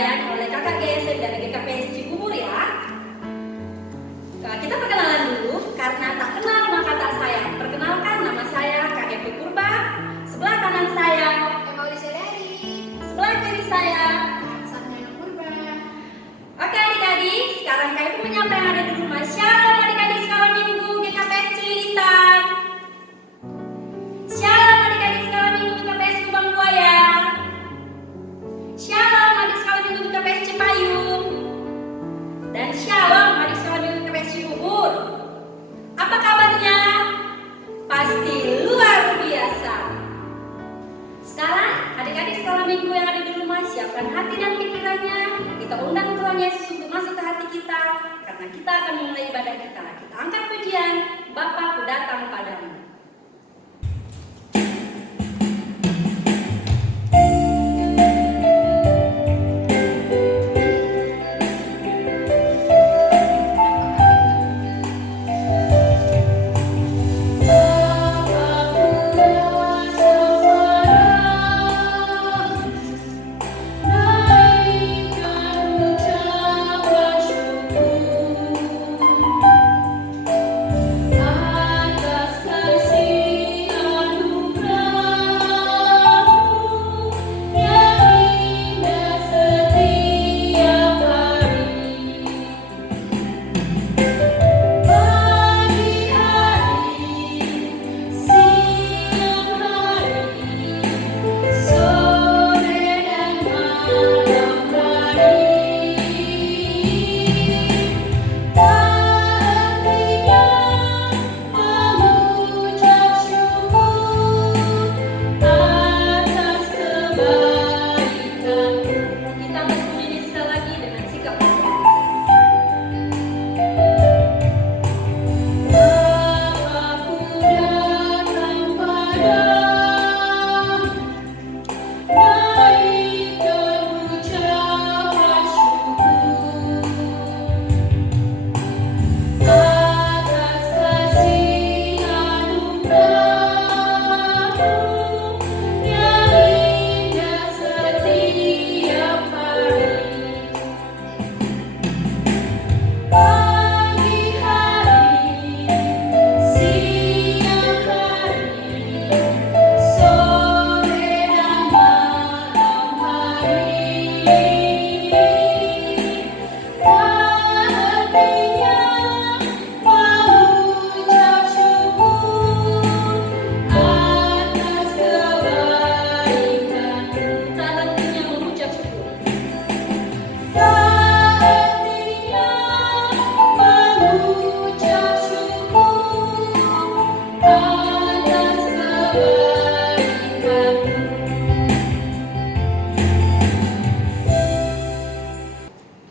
dilayani oleh kakak GSM dari GKPS Cibubur ya. Kita perkenalan dulu, karena tak kenal maka tak sayang. Perkenalkan, nama saya Kak Epi Purba. Sebelah kanan saya Emauli Sedari. sebelah kiri saya. Sarjana Purba. Oke adik-adik, sekarang Kak Epi menyapa yang ada di rumah. Shalom adik-adik sekolah minggu GKPS Cililitan. Shalom adik-adik sekolah minggu GKPS Lubang Buaya. Shalom adik sekolah minggu GKPS Cipayung. Dan shalom adik sekolah minggu GKPS Cibubur. Apa kabarnya? Pasti luar biasa. Sekarang adik-adik sekolah minggu yang ada di rumah, siapkan hati dan pikirannya. Kita undang Tuhan Yesus untuk masuk ke hati kita, karena kita akan memulai ibadah kita. Kita angkat pujian, Bapa ku datang padamu.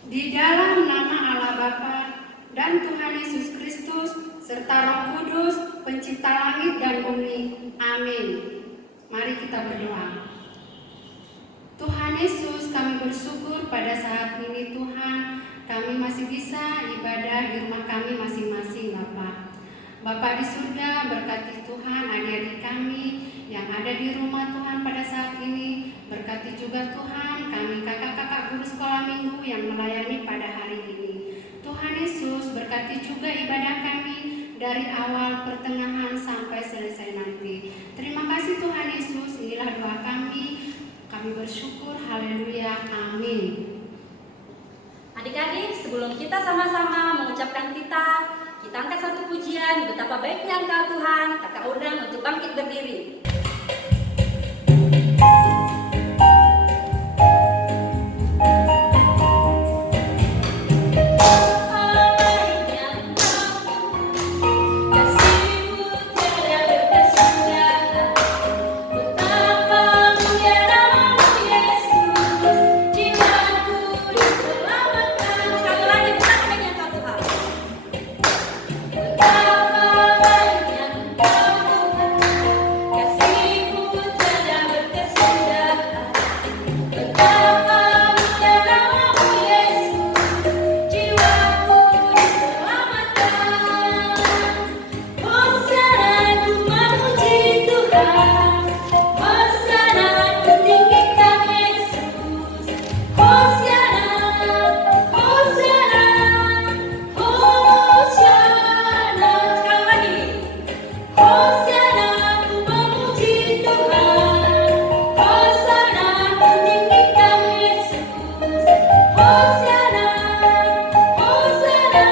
Di dalam nama Allah Bapa dan Tuhan Yesus Kristus serta Roh Kudus, pencipta langit dan bumi. Amin. Mari kita berdoa. Tuhan Yesus, kami bersyukur pada saat ini Tuhan, kami masih bisa ibadah di rumah kami masing-masing Bapa. Bapa di surga, berkati Tuhan adik-adik kami yang ada di rumah Tuhan pada saat ini. Berkati juga Tuhan kami kakak-kakak guru sekolah minggu yang melayani pada hari ini. Tuhan Yesus, berkati juga ibadah kami dari awal, pertengahan sampai selesai nanti. Terima kasih Tuhan Yesus, inilah doa kami. Kami bersyukur, haleluya, amin. Adik-adik, sebelum kita sama-sama mengucapkan kita angkat satu pujian, betapa baiknya Engkau Tuhan. Kakak undang untuk bangkit berdiri. Kasih Hosana, Hosana,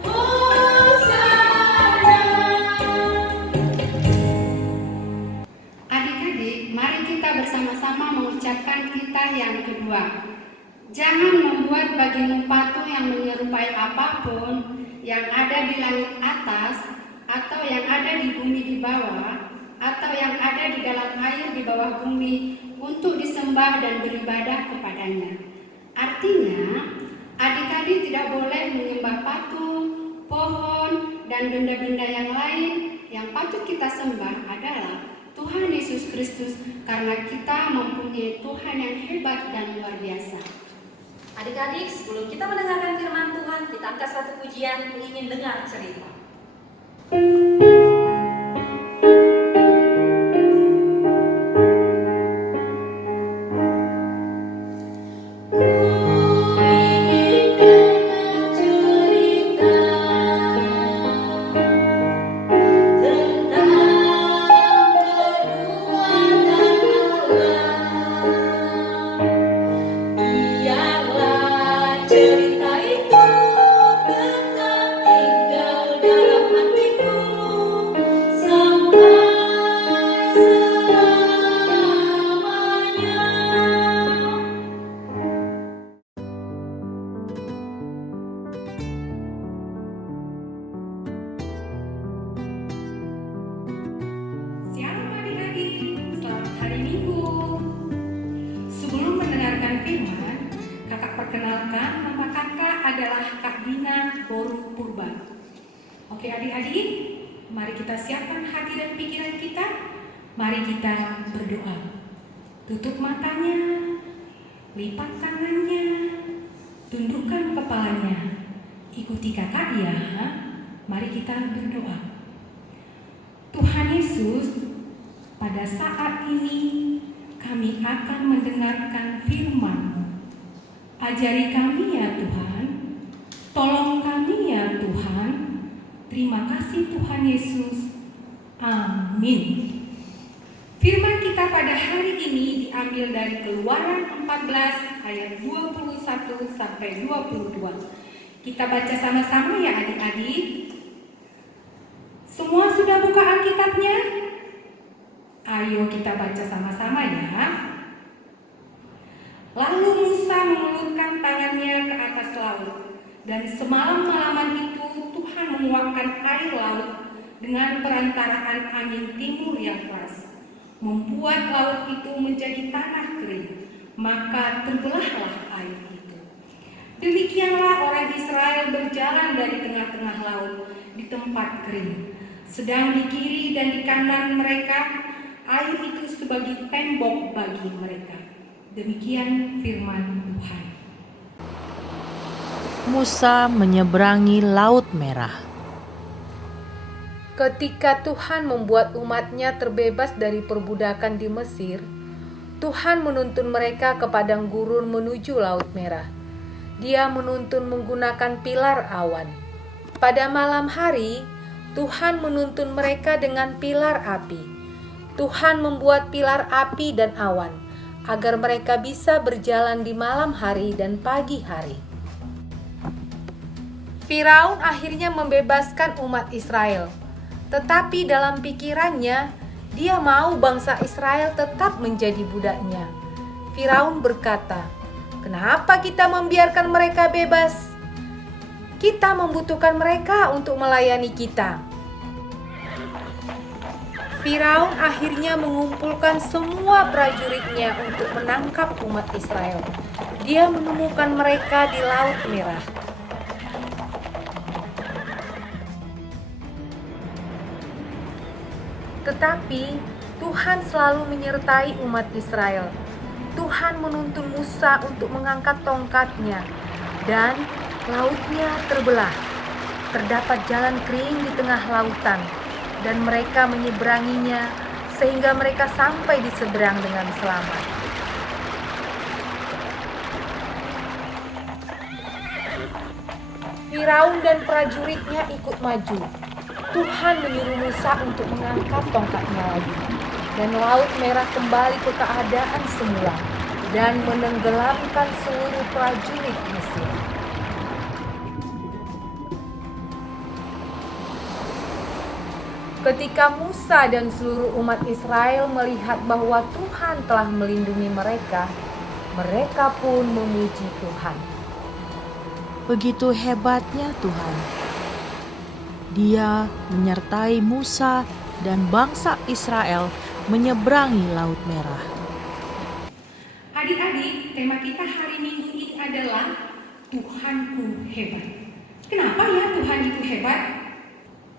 Hosana. Adik-adik, mari kita bersama-sama mengucapkan titah yang kedua. Jangan membuat bagimu patung yang menyerupai apapun yang ada di langit atas, atau yang ada di bumi di bawah, atau yang ada di dalam air di bawah bumi, untuk disembah dan beribadah kepadanya. Artinya, adik-adik tidak boleh menyembah patung, pohon, dan benda-benda yang lain. Yang patut kita sembah adalah Tuhan Yesus Kristus, karena kita mempunyai Tuhan yang hebat dan luar biasa. Adik-adik, sebelum kita mendengarkan firman Tuhan, kita angkat satu pujian, ingin dengar cerita. Cerita itu tetap tinggal dalam hatiku sampai selamanya. Shalom adik-adik, selamat hari Minggu. Sebelum mendengarkan firman, kakak perkenalkan nama kakak adalah Kak Dina Boru Purba. Oke adik-adik, mari kita siapkan hati dan pikiran kita. Mari kita berdoa. Tutup matanya, lipat tangannya, tundukkan kepalanya. Ikuti kakak ya. Mari kita berdoa. Tuhan Yesus, pada saat ini kami akan mendengarkan firman-Mu. Ajari kami ya Tuhan, tolong kami ya Tuhan. Terima kasih Tuhan Yesus. Amin. Firman kita pada hari ini diambil dari Keluaran 14 ayat 21 sampai 22. Kita baca sama-sama ya adik-adik. Semua sudah buka Alkitabnya? Ayo kita baca sama-sama ya. Lalu Musa mengulurkan tangannya ke atas laut, dan semalam-malaman itu Tuhan menguapkan air laut dengan perantaraan angin timur yang keras, membuat laut itu menjadi tanah kering, maka terbelahlah air itu. Demikianlah orang Israel berjalan dari tengah-tengah laut di tempat kering. Sedang di kiri dan di kanan mereka, air itu sebagai tembok bagi mereka. Demikian firman Tuhan. Musa menyeberangi Laut Merah. Ketika Tuhan membuat umatnya terbebas dari perbudakan di Mesir, Tuhan menuntun mereka ke padang gurun menuju Laut Merah. Dia menuntun menggunakan pilar awan. Pada malam hari, Tuhan menuntun mereka dengan pilar api. Tuhan membuat pilar api dan awan, agar mereka bisa berjalan di malam hari dan pagi hari. Firaun akhirnya membebaskan umat Israel. Tetapi dalam pikirannya, dia mau bangsa Israel tetap menjadi budaknya. Firaun berkata, "Kenapa kita membiarkan mereka bebas? Kita membutuhkan mereka untuk melayani kita." Firaun akhirnya mengumpulkan semua prajuritnya untuk menangkap umat Israel. Dia menemukan mereka di Laut Merah. Tetapi Tuhan selalu menyertai umat Israel. Tuhan menuntun Musa untuk mengangkat tongkatnya, dan lautnya terbelah. Terdapat jalan kering di tengah lautan, dan mereka menyeberanginya sehingga mereka sampai di seberang dengan selamat. Firaun dan prajuritnya ikut maju. Tuhan menyuruh Musa untuk mengangkat tongkatnya lagi, dan Laut Merah kembali ke keadaan semula, dan menenggelamkan seluruh prajurit Mesir. Ketika Musa dan seluruh umat Israel melihat bahwa Tuhan telah melindungi mereka, mereka pun memuji Tuhan. Begitu hebatnya Tuhan. Dia menyertai Musa dan bangsa Israel menyeberangi Laut Merah. Adik-adik, tema kita hari Minggu ini adalah Tuhanku hebat. Kenapa ya Tuhan itu hebat?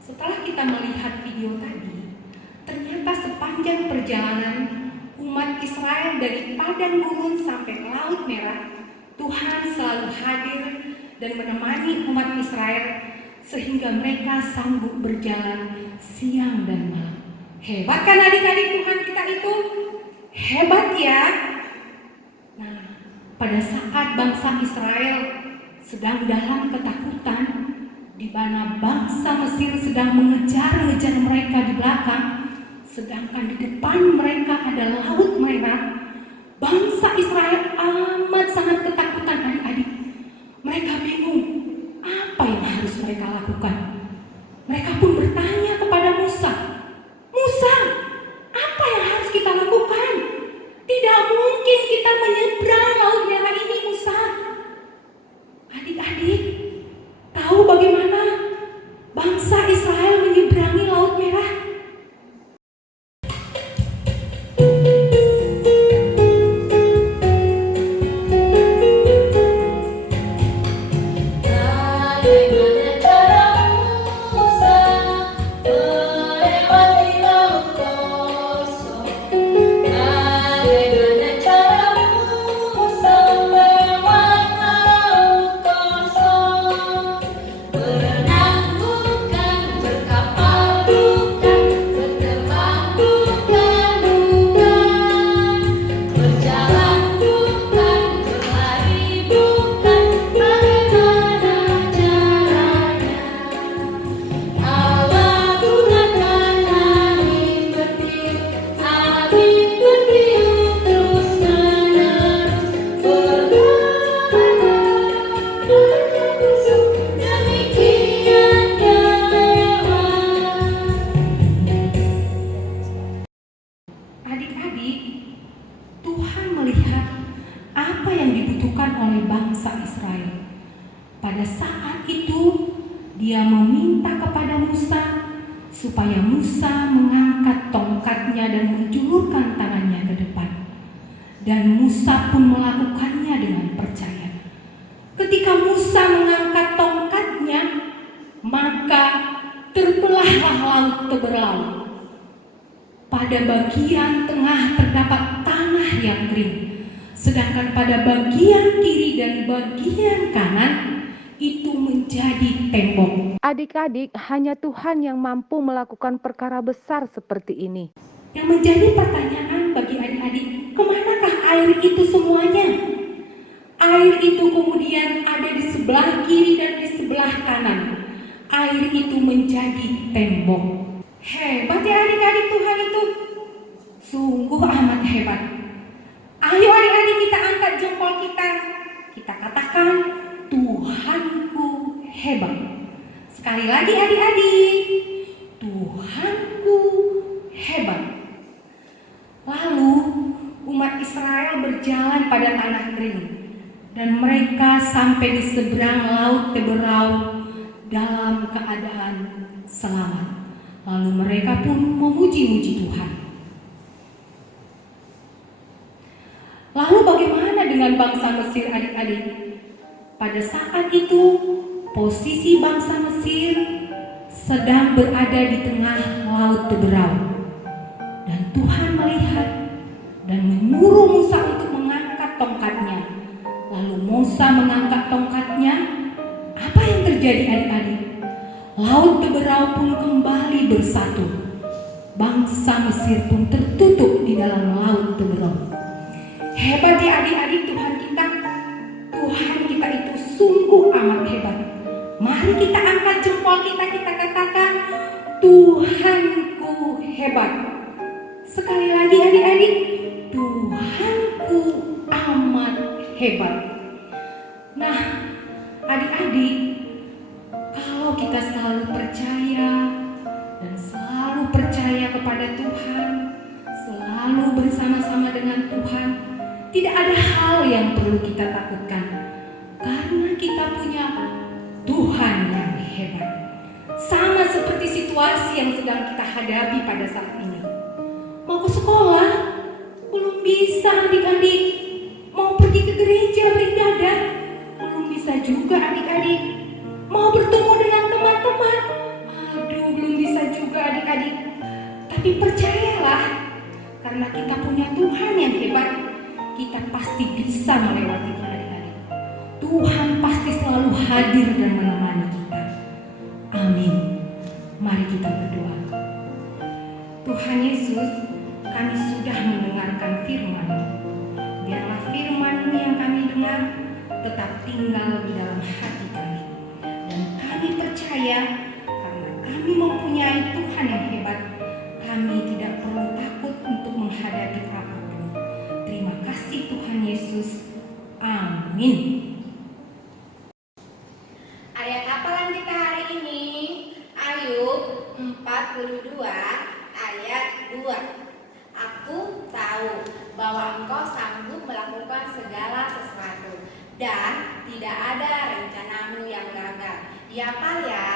Setelah kita melihat video tadi, ternyata sepanjang perjalanan umat Israel dari padang gurun sampai Laut Merah, Tuhan selalu hadir dan menemani umat Israel sehingga mereka sanggup berjalan siang dan malam. Hebat kan adik-adik Tuhan kita itu? Hebat ya. Nah, pada saat bangsa Israel sedang dalam ketakutan, di mana bangsa Mesir sedang mengejar-ngejar mereka di belakang, sedangkan di depan mereka ada Laut Merah, bangsa Israel amat sangat ketakutan adik-adik. Mereka bingung, apa yang harus mereka lakukan? Mereka pun bertanya kepada Musa, Musa, apa yang harus kita lakukan? Tidak mungkin kita menyeberang Laut Merah ini, Musa. Adik-adik, tahu bagaimana bangsa Israel menyeberangi Laut Merah? Bagaimana cara Musa melewati laut kosong? Bagaimana cara Musa melewati laut kosong? Berenang bukan, berkapal bukan, berterbang bukan, berjalan bukan, berlari bukan. Bagaimana caranya? Allah gunakan angin bertiup terus menerus, demikian dia lewat. Adik-adik, Tuhan melihat apa yang dibutuhkan oleh bangsa Israel. Pada saat itu, Dia meminta kepada Musa supaya Musa mengangkat tongkatnya dan menjulurkan tangannya ke depan. Dan Musa pun melakukannya dengan percaya. Ketika Musa mengangkat tongkatnya, maka terbelahlah laut teberlau. Pada bagian tengah terdapat tanah yang kering, sedangkan pada bagian kiri dan bagian kanan itu menjadi tembok. Adik-adik, hanya Tuhan yang mampu melakukan perkara besar seperti ini. Yang menjadi pertanyaan bagi adik-adik, kemanakah air itu semuanya? Air itu kemudian ada di sebelah kiri dan di sebelah kanan. Air itu menjadi tembok. Hebat ya adik-adik, Tuhan itu sungguh amat hebat. Ayo adik-adik, kita angkat jempol kita. Kita katakan, Tuhanku hebat. Sekali lagi adik-adik, Tuhanku hebat. Lalu umat Israel berjalan pada tanah kering, dan mereka sampai di seberang Laut Teberau dalam keadaan selamat. Lalu mereka pun memuji-muji Tuhan. Lalu bagaimana dengan bangsa Mesir adik-adik? Pada saat itu posisi bangsa Mesir sedang berada di tengah Laut Teberau. Dan Tuhan melihat dan menyuruh Musa untuk mengangkat tongkatnya. Lalu Musa mengangkat tongkatnya. Apa yang terjadi adik-adik? Laut Teberau pun kembali bersatu. Bangsa Mesir pun tertutup di dalam Laut Teberau. Hebat ya adik-adik Tuhan kita. Tuhan kita itu sungguh amat hebat. Mari kita angkat jempol kita katakan, Tuhanku hebat. Sekali lagi adik-adik, Tuhanku amat hebat. Nah, adik-adik, kalau kita selalu percaya dan selalu percaya kepada Tuhan, selalu bersama-sama dengan Tuhan, tidak ada hal yang perlu kita takutkan karena kita punya Tuhan yang hebat. Sama seperti situasi yang sedang kita hadapi pada saat ini. Mau ke sekolah, belum bisa adik-adik. Mau pergi ke gereja beribadah, belum bisa juga adik-adik. Mau bertemu dengan teman-teman, aduh belum bisa juga adik-adik. Tapi percayalah, karena kita punya Tuhan yang hebat, kita pasti bisa melewatinya adik-adik. Tuhan pasti selalu hadir dan menemani kita. Amin. Mari kita berdoa. Tuhan Yesus, kami sudah mendengarkan firman-Mu. Biarlah firman-Mu yang kami dengar tetap tinggal di dalam hati kami. Dan kami percaya karena kami mempunyai Tuhan yang hebat, kami tidak perlu takut untuk menghadapi apapun. Terima kasih Tuhan Yesus. Amin. Ayat hafalan kita hari ini Ayub 42 ayat 2. Aku tahu bahwa Engkau sanggup melakukan segala sesuatu dan tidak ada rencanamu yang gagal. Dihafal ya.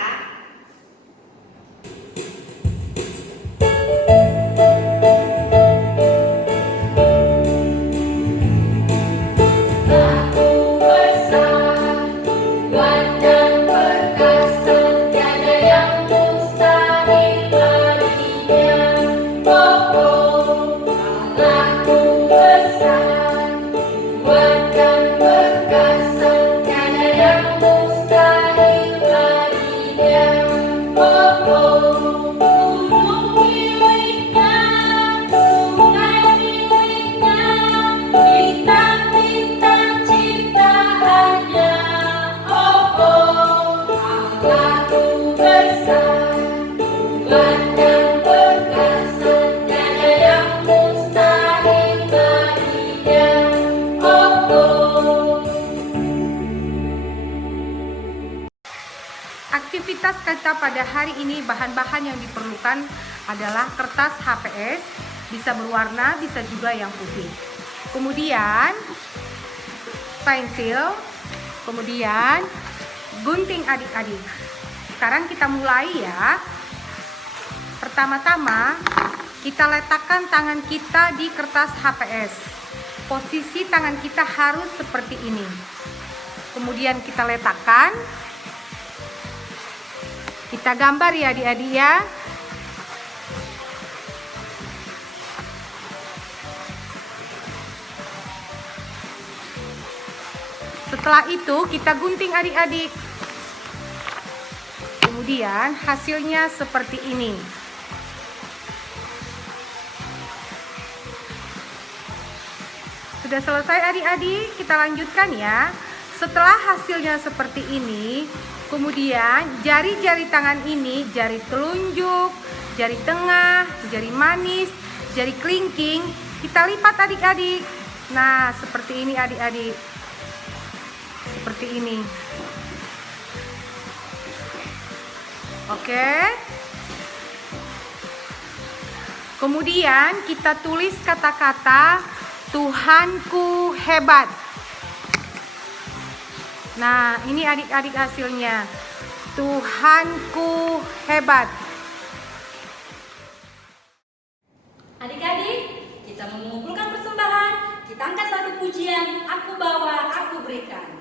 Aktivitas kita pada hari ini, bahan-bahan yang diperlukan adalah kertas HPS, bisa berwarna, bisa juga yang putih. Kemudian pensil, kemudian gunting adik-adik. Sekarang kita mulai ya. Pertama-tama kita letakkan tangan kita di kertas HPS. Posisi tangan kita harus seperti ini. Kemudian kita letakkan. Kita gambar ya adik-adik ya. Setelah itu kita gunting adik-adik. Kemudian hasilnya seperti ini. Sudah selesai adik-adik, kita lanjutkan ya. Setelah hasilnya seperti ini, kemudian jari-jari tangan ini, jari telunjuk, jari tengah, jari manis, jari kelingking, kita lipat adik-adik. Nah, seperti ini adik-adik. Seperti ini. Oke. Kemudian kita tulis kata-kata Tuhanku hebat. Nah, ini adik-adik hasilnya. Tuhanku hebat. Adik-adik, kita mengumpulkan persembahan. Kita angkat satu pujian, aku bawa, aku berikan.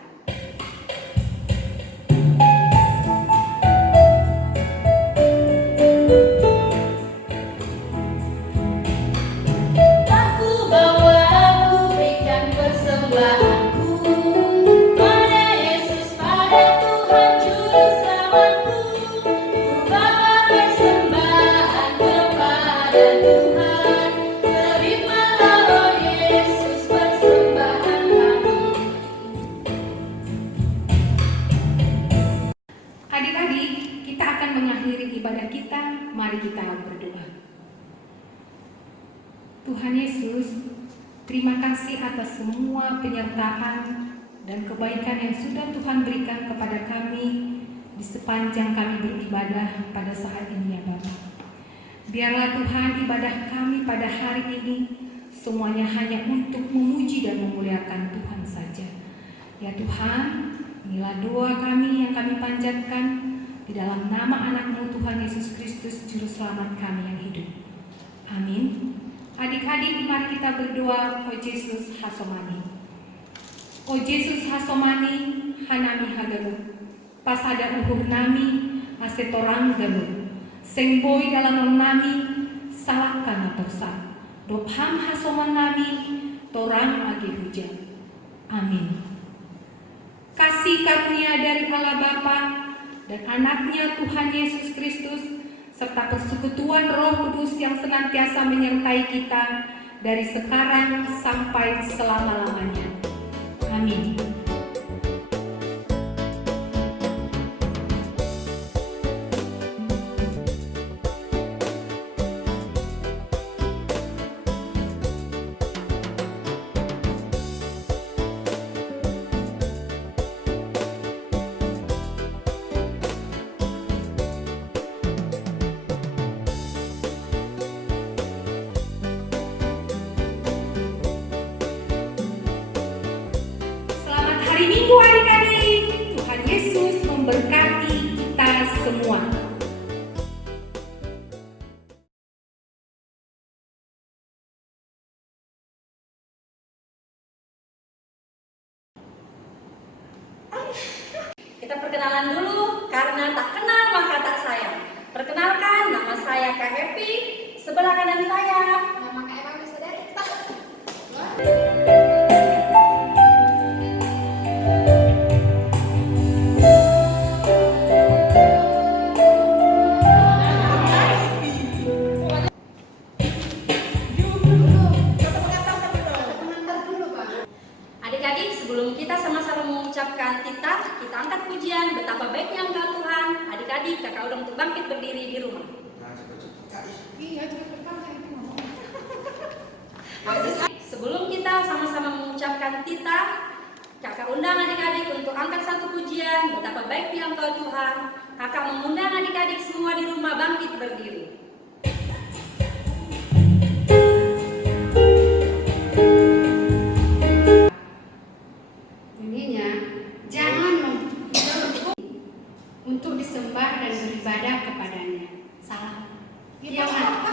Adik-adik, kita akan mengakhiri ibadah kita. Mari kita berdoa. Tuhan Yesus, Terima kasih atas semua penyertaan dan kebaikan yang sudah Tuhan berikan kepada kami di sepanjang kami beribadah pada saat ini ya Bapa. Biarlah Tuhan ibadah kami pada hari ini semuanya hanya untuk memuji dan memuliakan Tuhan saja. Ya Tuhan, inilah doa kami yang kami panjatkan di dalam nama anak-Mu Tuhan Yesus Kristus, Juru Selamat kami yang hidup. Amin. Adik-adik, mari kita berdoa. O Yesus hasomani. O Yesus hasomani, hanami hagamu. Pasada uhur nami, asetorang gamu. Sengboi dalam nami, salahkan atorsa. Dopham hasoman nami, torang agi hujan. Amin. Kasih karunia dari Allah Bapa dan anaknya Tuhan Yesus Kristus serta persekutuan Roh Kudus yang senantiasa menyertai kita dari sekarang sampai selama-lamanya. Amin. Hari Minggu adik-adik, Tuhan Yesus memberkati kita semua. Kita perkenalan dulu, karena tak kenal maka tak sayang. Perkenalkan, nama saya Kak Happy, sebelah kanan saya. Nama Kak Emang bisa dari Adik-adik, sebelum kita sama-sama mengucapkan titah, kita angkat pujian betapa baiknya Engkau Tuhan. Adik-adik, kakak udah untuk bangkit berdiri di rumah. Sebelum kita sama-sama mengucapkan titah, kakak undang adik-adik untuk angkat satu pujian betapa baiknya Engkau Tuhan. Kakak mengundang adik-adik semua di rumah bangkit berdiri. Bunyinya, jangan untuk disembah dan beribadah kepadanya. Salah. Iya kan?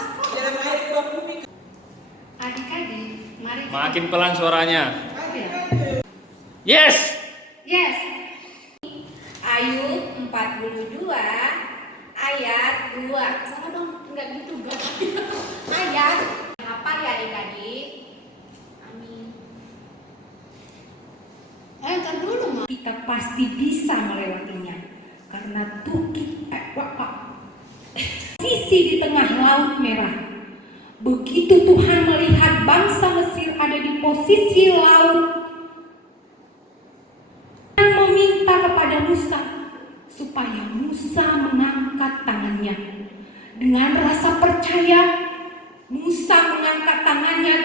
Adik-adik, mari kita... Makin pelan suaranya. Ya. Yes. Yes. Ayub 42 ayat 2. Sama dong, enggak gitu enggak. Ayat hafal ya adik-adik. Amin. Entar dulu, Ma. Kita pasti bisa melewatinya karena sisi di tengah Laut Merah. Begitu Tuhan melihat bangsa Mesir ada di posisi laut, Tuhan meminta kepada Musa supaya Musa mengangkat tangannya. Dengan rasa percaya, Musa mengangkat tangannya